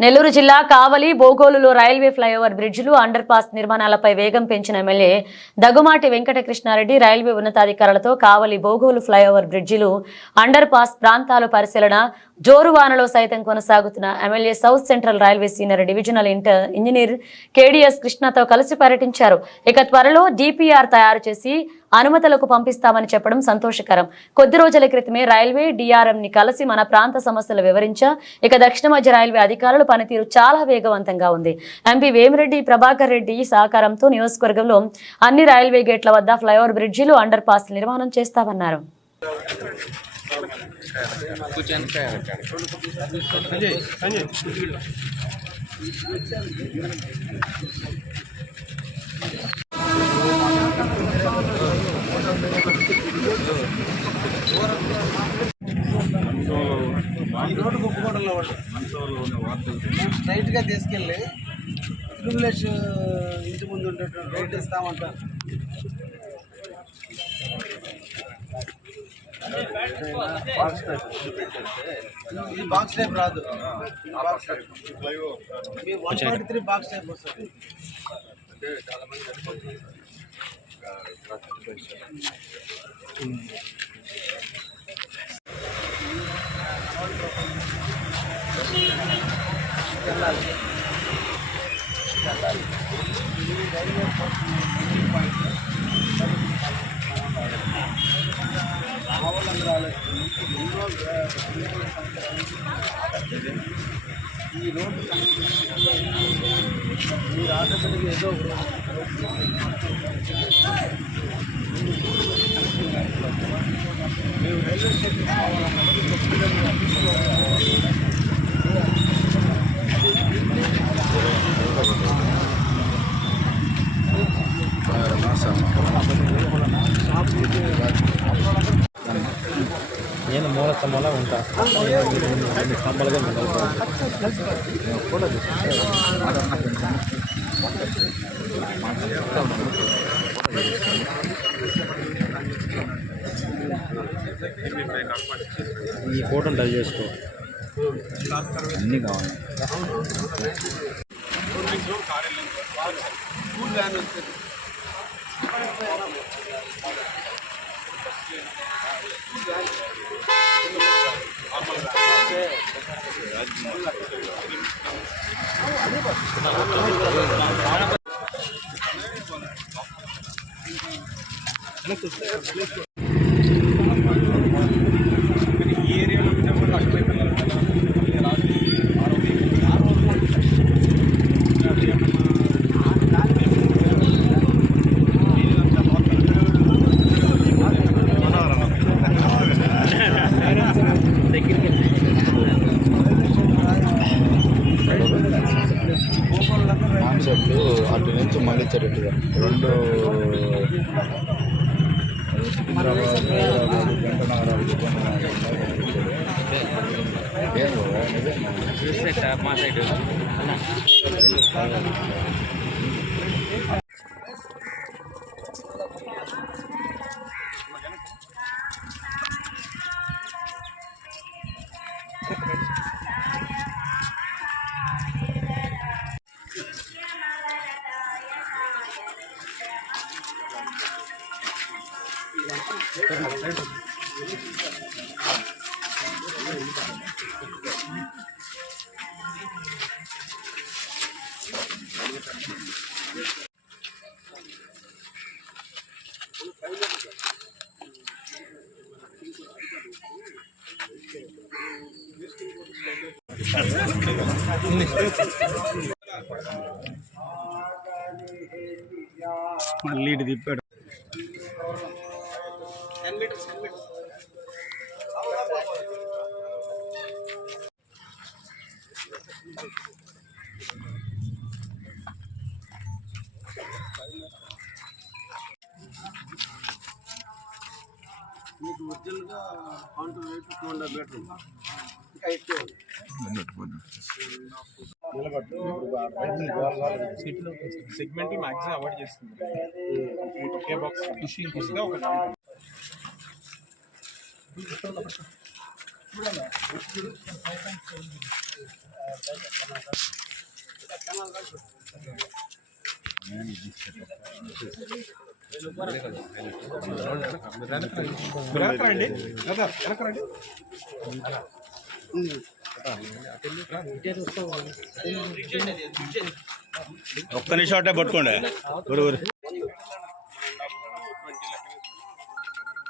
Nellore జిల్లా కావలి బోగోలులో railway flyover బ్రిడ్జిలు అండర్ పాస్ నిర్మాణాలపై వేగం పెంచిన ఎమ్మెల్యే దగ్గుమాటి వెంకటకృష్ణారెడ్డి రైల్వే ఉన్నతాధికారులతో కావలి బోగోలు ఫ్లైఓవర్ బ్రిడ్జిలు అండర్ పాస్ ప్రాంతాలు పరిశీలన జోరు వానలో సైతం కొనసాగుతున్న MLA south central railway senior divisional inter engineer KDS కృష్ణతో కలిసి పర్యటించారు. ఇక త్వరలో డిపిఆర్ తయారు చేసి అనుమతులకు పంపిస్తామని చెప్పడం సంతోషకరం. కొద్ది రోజుల క్రితమే రైల్వే డిఆర్ఎం ని కలిసి మన ప్రాంత సమస్యలు వివరించా ఇక దక్షిణ మధ్య రైల్వే అధికారుల పనితీరు చాలా వేగవంతంగా ఉంది. ఎంపీ వేమిరెడ్డి ప్రభాకర్ రెడ్డి సహకారంతో నియోజకవర్గంలో అన్ని రైల్వే గేట్ల వద్ద ఫ్లైఓవర్ బ్రిడ్జిలు అండర్ పాస్ నిర్మాణం చేస్తామన్నారు. స్ట్రైట్గా తీసుకెళ్ళి తిరుగులేష్ ఇంటి ముందు ఉండేటువంటి రోడ్ ఇస్తామంటారు. ఇది బాక్స్ టైప్ రాదు. Box type. మీ one forty three box type వస్తుంది. మీరు ఆటోమేటిక్ ఏదో ఒక రోజు మేము రైల్వే స్టేషన్ కావాలన్నది ఖచ్చితంగా నేను మూల స్తంభంలో ఉంటా. రెండు స్తంభాలుగా ఈ ఫోటోని టచ్ చేసుకో. అన్నీ కావాలి. Let's go. 私はね మళ్ళీ ఇటు తిప్పాడు సెగ్మెంట్ మ్యాక్సిమం అవాయిడ్ చేస్తుంది ఒకే బాక్స్ పుషింగ్ ఒక వెనకరండి వెనకరండి ఒక్క నిమిషం అట్టే పట్టుకోండి.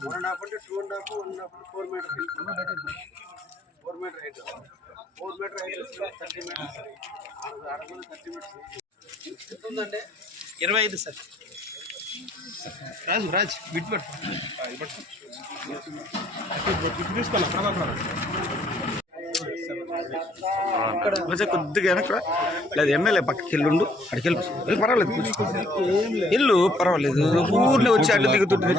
వన్ అండ్ హాఫ్ అంటే two and half one half four meter four meter height four meter height thirty meters అరగలు thirty meters ఎంత ఉందండి ఇరవై ఐదు సార్ రాజు రాజ్ బిట్ పట్టు తీసుకోవాలి కొంచెం కొద్దిగా వెనక లేదు ఎమ్మెల్యే పక్కకి వెళ్ళుండు అక్కడికి వెళ్ళి పర్వాలేదు ఇల్లు పర్వాలేదు. ఊర్లో వచ్చి అడ్డు దిగుతుంటే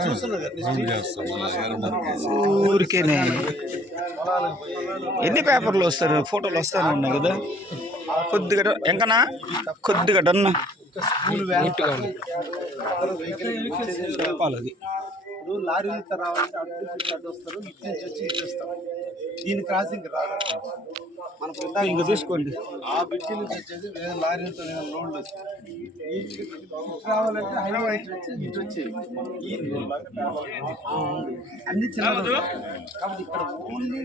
ఊరికేనే. ఎన్ని పేపర్లు వస్తారు ఫోటోలు వస్తానే ఉన్నాయి కదా. కొద్దిగా ఎంకనా కొద్దిగా డన్. చెప్పాలి అది ఇప్పుడు లారీలతో రావాలంటే అటు నుంచి అడ్డు వస్తారు ఇటు నుంచి వచ్చి ఇటు దీని క్రాసింగ్ రాదు. ఇంకా తీసుకోండి ఆ బిడ్జి నుంచి వచ్చేది వేరే లారీలతో వేరే లోడ్లు రావాలంటే హైవే ఇటు వచ్చి అన్ని చిన్న కాబట్టి ఇక్కడ ఓన్లీ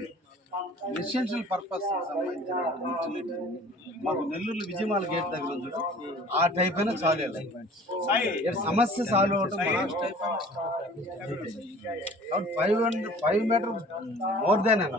ఎసెన్షియల్ పర్పస్ మాకు నెల్లూరు విజయమాల గేట్ దగ్గర ఉంది ఆ టైప్ అయినా చాలు ఇక్కడ సమస్య సాల్వ్ అవటం కాబట్టి five hundred five meter more than అన్న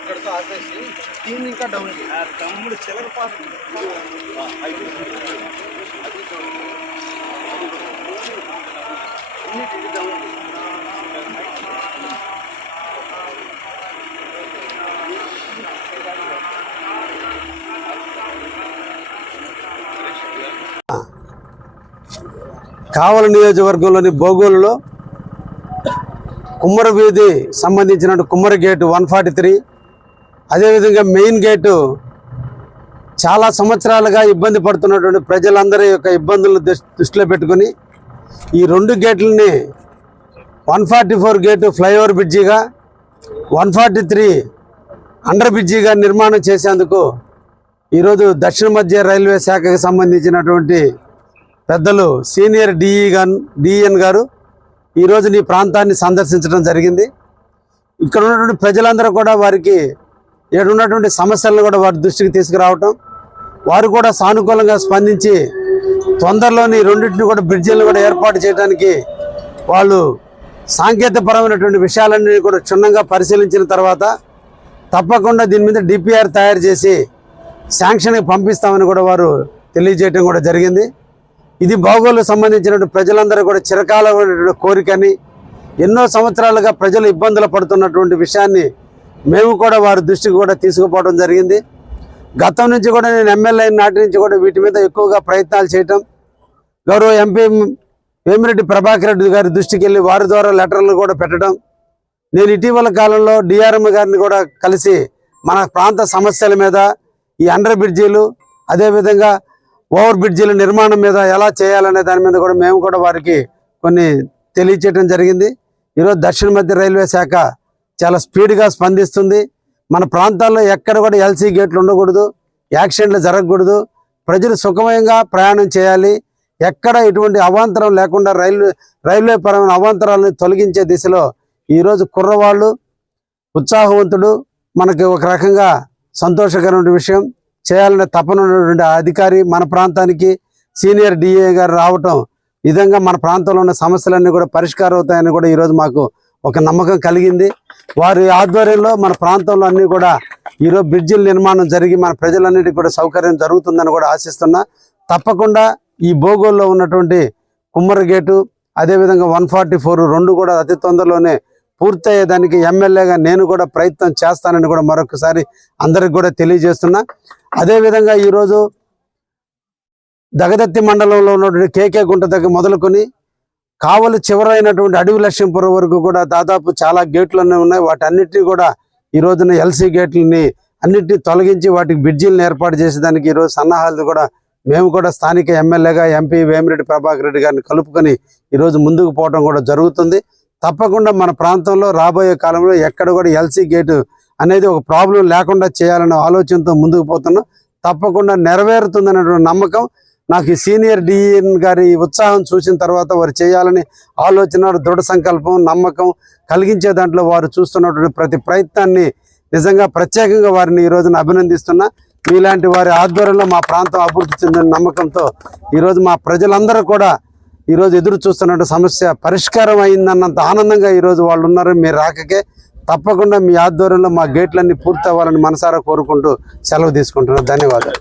ఇక్కడతో ఆపేసి టీం ఇంకా డౌన్ చేయాలి తమ్ముడు చిలక పాత డౌన్ కావల నియోజకవర్గంలోని బోగోలులో కుమ్మర వీధి సంబంధించిన కుమ్మర గేటు వన్ ఫార్టీ త్రీ. అదేవిధంగా మెయిన్ గేటు చాలా సంవత్సరాలుగా ఇబ్బంది పడుతున్నటువంటి ప్రజలందరి యొక్క ఇబ్బందులను దృష్టిలో పెట్టుకుని ఈ రెండు గేట్లని one forty four gate flyover బ్రిడ్జిగా one forty three under బ్రిడ్జిగా నిర్మాణం చేసేందుకు ఈరోజు దక్షిణ మధ్య రైల్వే శాఖకు సంబంధించినటువంటి పెద్దలు సీనియర్ డిఈ గన్ డిఈఎన్ గారు ఈరోజు నీ ప్రాంతాన్ని సందర్శించడం జరిగింది. ఇక్కడ ఉన్నటువంటి ప్రజలందరూ కూడా వారికి ఇక్కడ ఉన్నటువంటి సమస్యలను కూడా వారి దృష్టికి తీసుకురావటం వారు కూడా సానుకూలంగా స్పందించి తొందరలోని రెండింటిని కూడా బ్రిడ్జిలను కూడా ఏర్పాటు చేయడానికి వాళ్ళు సాంకేతికపరమైనటువంటి విషయాలన్నీ కూడా క్షుణ్ణంగా పరిశీలించిన తర్వాత తప్పకుండా దీని మీద డిపిఆర్ తయారు చేసి శాంక్షన్కి పంపిస్తామని కూడా వారు తెలియజేయడం కూడా జరిగింది. ఇది బాగోలు సంబంధించినటువంటి ప్రజలందరూ కూడా చిరకాలమైనటువంటి కోరికని ఎన్నో సంవత్సరాలుగా ప్రజలు ఇబ్బందులు పడుతున్నటువంటి విషయాన్ని మేము కూడా వారి దృష్టికి కూడా తీసుకుపోవడం జరిగింది. గతం నుంచి కూడా నేను ఎమ్మెల్యే నాటి నుంచి కూడా వీటి మీద ఎక్కువగా ప్రయత్నాలు చేయటం గౌరవ ఎంపీ వేమిరెడ్డి ప్రభాకర్ రెడ్డి గారి దృష్టికి వెళ్ళి వారి ద్వారా లెటర్లు కూడా పెట్టడం. నేను ఇటీవల కాలంలో డిఆర్ఎం గారిని కూడా కలిసి మన ప్రాంత సమస్యల మీద ఈ అండర్ బ్రిడ్జీలు అదేవిధంగా ఓవర్ బ్రిడ్జీల నిర్మాణం మీద ఎలా చేయాలనే దాని మీద కూడా మేము కూడా వారికి కొన్ని తెలియచేయడం జరిగింది. ఈరోజు దక్షిణ మధ్య రైల్వే శాఖ చాలా స్పీడ్గా స్పందిస్తుంది. మన ప్రాంతాల్లో ఎక్కడ కూడా ఎల్సీ గేట్లు ఉండకూడదు యాక్సిడెంట్లు జరగకూడదు. ప్రజలు సుఖమయంగా ప్రయాణం చేయాలి. ఎక్కడ ఎటువంటి అవాంతరం లేకుండా రైల్వే రైల్వే పరమైన అవాంతరాలను తొలగించే దిశలో ఈరోజు కుర్రవాళ్ళు ఉత్సాహవంతుడు మనకి ఒక రకంగా సంతోషకరమైన విషయం. చేయాలనే తపన ఉన్నటువంటి అధికారి మన ప్రాంతానికి సీనియర్ డిఏ గారు రావటం విధంగా మన ప్రాంతంలో ఉన్న సమస్యలన్నీ కూడా పరిష్కారం అవుతాయని కూడా ఈరోజు మాకు ఒక నమ్మకం కలిగింది. వారి ఆధ్వర్యంలో మన ప్రాంతంలో అన్నీ కూడా ఈరోజు బ్రిడ్జిల నిర్మాణం జరిగి మన ప్రజలన్నిటికీ కూడా సౌకర్యం జరుగుతుందని కూడా ఆశిస్తున్నా. తప్పకుండా ఈ భోగోల్లో ఉన్నటువంటి కుమ్మరి గేటు అదేవిధంగా వన్ ఫార్టీ ఫోర్ రెండు కూడా అతి తొందరలోనే పూర్తయ్యేదానికి ఎమ్మెల్యేగా నేను కూడా ప్రయత్నం చేస్తానని కూడా మరొకసారి అందరికి కూడా తెలియజేస్తున్నా. అదేవిధంగా ఈరోజు దగదత్తి మండలంలో ఉన్నటువంటి కేకే గుంట దగ్గర మొదలుకొని కావలి చివరైనటువంటి అడవి లక్ష్మీపురం వరకు కూడా దాదాపు చాలా గేట్లు ఉన్నాయి. వాటి అన్నిటినీ కూడా ఈ రోజున ఎల్సీ గేట్లని అన్నిటినీ తొలగించి వాటికి బ్రిడ్జిలను ఏర్పాటు చేసేదానికి ఈరోజు సన్నాహాలు కూడా మేము కూడా స్థానిక ఎమ్మెల్యేగా ఎంపీ వేమిరెడ్డి ప్రభాకర్ రెడ్డి గారిని కలుపుకొని ఈరోజు ముందుకు పోవడం కూడా జరుగుతుంది. తప్పకుండా మన ప్రాంతంలో రాబోయే కాలంలో ఎక్కడ కూడా ఎల్సీ గేటు అనేది ఒక ప్రాబ్లం లేకుండా చేయాలనే ఆలోచనతో ముందుకు పోతున్నాం. తప్పకుండా నెరవేరుతుందనేటువంటి నమ్మకం నాకు సీనియర్ డిఎన్ గారి ఉత్సాహం చూసిన తర్వాత వారు చేయాలని ఆలోచన దృఢ సంకల్పం నమ్మకం కలిగించే దాంట్లో వారు చూస్తున్నటువంటి ప్రతి ప్రయత్నాన్ని నిజంగా ప్రత్యేకంగా వారిని ఈ రోజున అభినందిస్తున్నా. మీలాంటి వారి ఆధ్వర్యంలో మా ప్రాంతం అభివృద్ధి చెందిన నమ్మకంతో ఈరోజు మా ప్రజలందరూ కూడా ఈరోజు ఎదురు చూస్తున్న సమస్య పరిష్కారం అయిందన్నంత ఆనందంగా ఈరోజు వాళ్ళు ఉన్నారు. మీ రాకకే తప్పకుండా మీ ఆధ్వర్యంలో మా గేట్లన్నీ పూర్తి అవ్వాలని మనసారా కోరుకుంటూ సెలవు తీసుకుంటున్నాను. ధన్యవాదాలు.